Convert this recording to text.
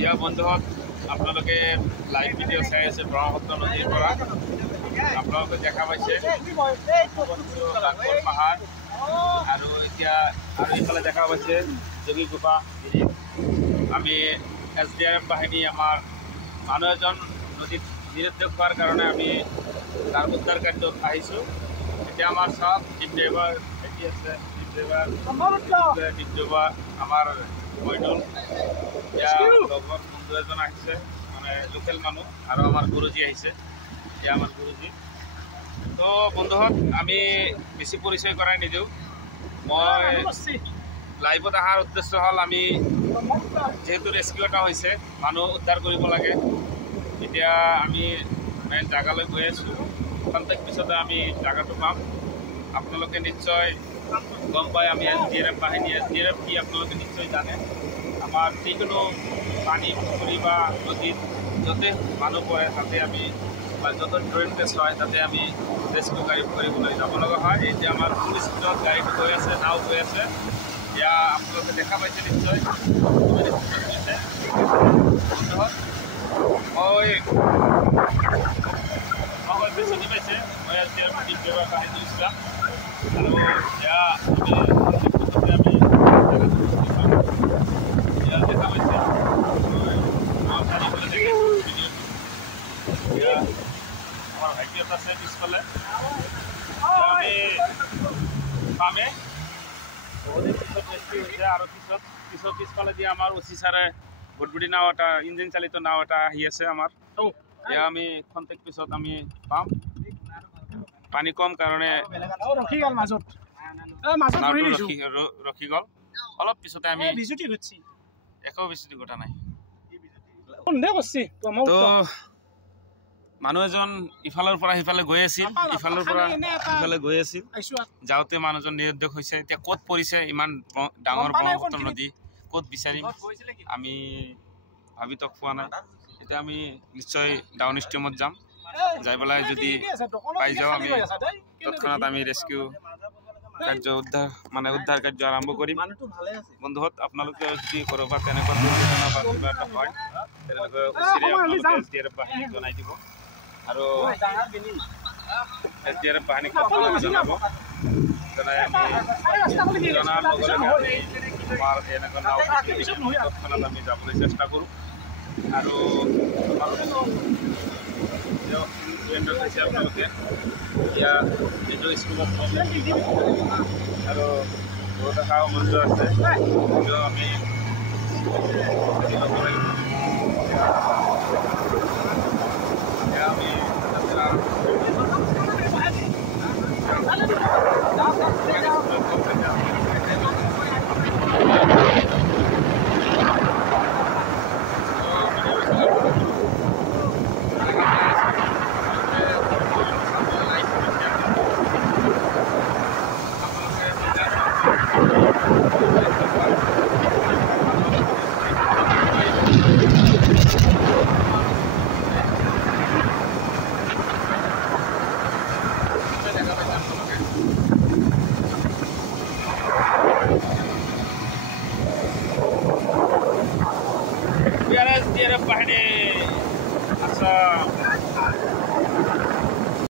ইয়া বন্ধুহত আপোনালোকে live video' চাই আছে ব্ৰহ্মপুত্ৰ নদীৰ পৰা আপোনালোকে দেখা পাইছে পাহাৰ আৰু এতিয়া আৰু এইফালে দেখা পাইছে যোগী গুফা আমি SDRF বাহিনী আমাৰ মানুহ এজন নদীত নিৰুদ্দেশ হোৱাৰ কাৰণে আমি তাৰ উদ্ধাৰ কাৰ্যত আহিছোঁ এতিয়া আমাৰ সব টিম ড্ৰাইভাৰ এটি আছে টিম ড্ৰাইভাৰ আমাৰ মইনুল লগৰ বন্ধু এজন আহিছে মানে লোকেল মানুহ আৰু আমাৰ গুৰুজী আহিছে এতিয়া আমাৰ গুৰুজী তো বন্ধুহত আমি বেছি পৰিচয় কৰাই নিদিওঁ মই লাইভত অহাৰ উদ্দেশ্য হ'ল আমি যেহেতু ৰেস্কিউ এটা হৈছে মানুহ উদ্ধাৰ কৰিব লাগে এতিয়া আমি মেইন জাগালৈ গৈ আছোঁ খন্তেক পিছতে আমি জাগাটো পাম আপোনালোকে নিশ্চয় গম পায় আমি SDRF বাহিনী SDRF কি আপোনালোকে নিশ্চয় জানে আমাৰ যিকোনো পানী পুখুৰী বা নদীত য'তে মানুহ পৰে তাতে আমি বা য'ত ড্ৰেইন টেষ্ট হয় তাতে আমি ৰেস্কিউ গাড়ী কৰিবলৈ যাব লগা হয় এতিয়া আমাৰ ফুল স্পীডত গাড়ীটো গৈ আছে নাও গৈ আছে এতিয়া আপোনালোকে দেখা পাইছে নিশ্চয় মই বেছি পাইছে মই SDRF টিম ড্ৰাইভাৰ বাহিনী ইছলাম আৰু এতিয়া আমি দেখা পাইছে আমাৰ ভাইটিহঁত আছে পিছফালে আমি পামে আৰু পিছফালে দিয়ে আমাৰ OC ছাৰে ভুটভুটি নাও এটা ইঞ্জিন চালিত নাও এটা আহি আছে আমাৰ এতিয়া আমি খন্তেক পিছত আমি পাম পানী কম কাৰণে ৰখি গ'ল অলপ পিছতে আমি একো বিচুতি ঘটা নাই তো মানুহ এজন ইফালৰ পৰা সিফালে গৈ আছিল ইফালৰ পৰা সিফালে গৈ আছিল যাওঁতে মানুহজন নিৰুদ্দেশ হৈছে এতিয়া ক'ত পৰিছে ইমান ডাঙৰ ব্ৰহ্মপুত্ৰ নদী ক'ত বিচাৰিম আমি ভাবি তক পোৱা নাই এতিয়া আমি নিশ্চয় ডাউন ষ্ট্ৰীমত যাম যাই পেলাই যদি পাই যাওঁ আমি তৎক্ষণাত আমি ৰেস্কিউ কাৰ্য উদ্ধাৰ কাৰ্য আৰম্ভ কৰিম বন্ধুহত আপোনালোকে যদি ক'ৰবাত তেনেকুৱা দুৰ্ঘটনা বা কিবা এটা হয় তেনেকৈ আপোনালোকে SDRF বাহিনীক জনাই দিব আৰু SDRF বাহিনীক জনাব জনাই আমি জনাৰ লগে লগে আমাৰ এনেকুৱা নাও তৎক্ষণাত আমি যাবলৈ চেষ্টা কৰোঁ আৰু আপোনালোকে এতিয়া নিজৰ স্কুলত আৰু বহুত আশা মঞ্চ আছে আমি আমি